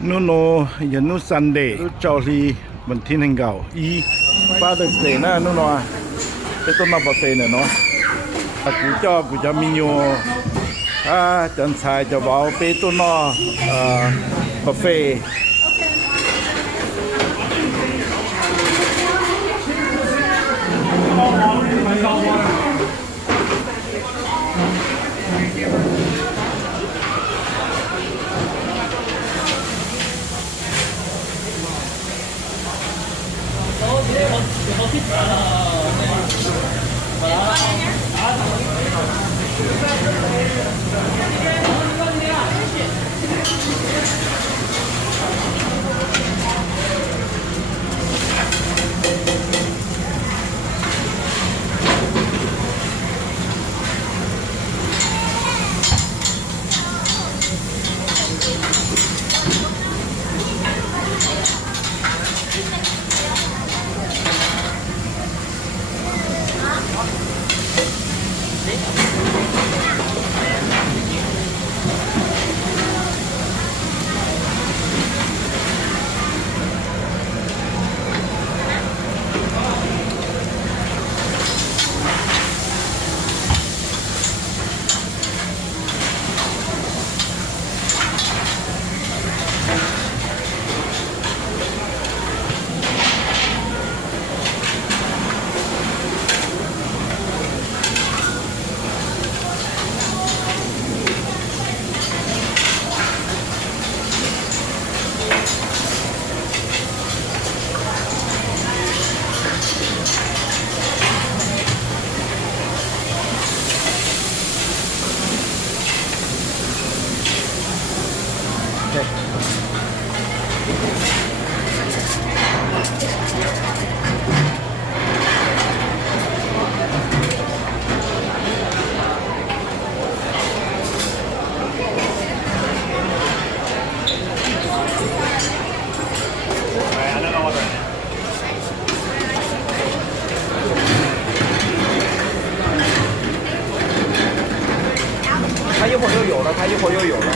no ya no Sunday cho li mình thiên hành gạo y Father's Day na no cái tôi nói buffet này nó cú cho mình nhiều chân xài cho vào bê tôi nó buffet他一会儿又有了，他一会儿又有了。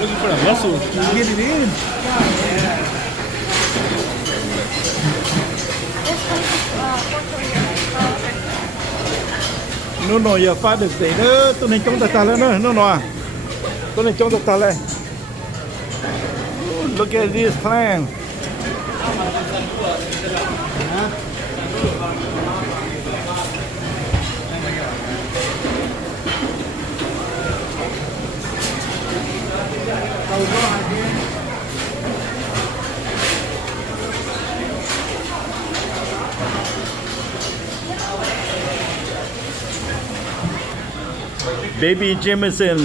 Looking for the muscle. Just get it in. No, your Father's Day đó, tôi nên chống ta lên nữa, no. Tôi nên chống ta lên. Look at this plan. Baby Jameson,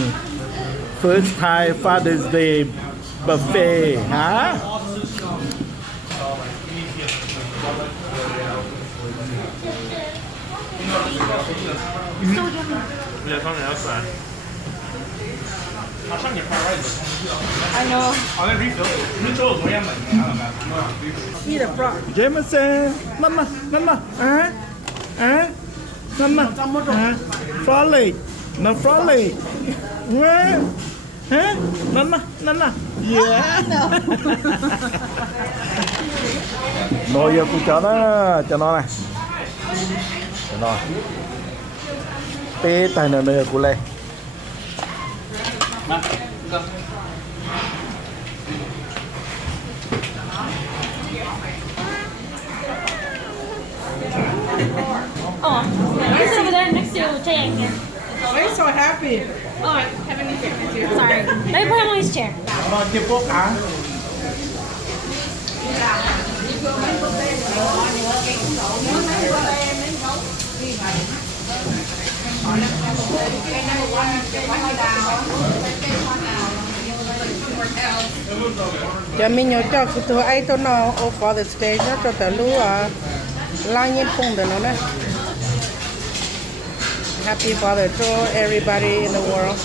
first time Father's Day buffet, hả? I know. Eat a frog. Jameson, mama, Frolic, no Frolic, hả? Nana, yeah. Rồi giờ tôi cho nó này, cho nó. Tê tài nở của này. Oh, it's over there next to Chang here. Why are you so happy? Oh, having a chair. Sorry. Let me put him on his chair. Tiếp quốc hả? Cho mình nhớ cho cái thứ ấy tôi nó ở Father's Day nó cho tớ lú lang nhiên phong được nó đấy. Happy Father to everybody in the world.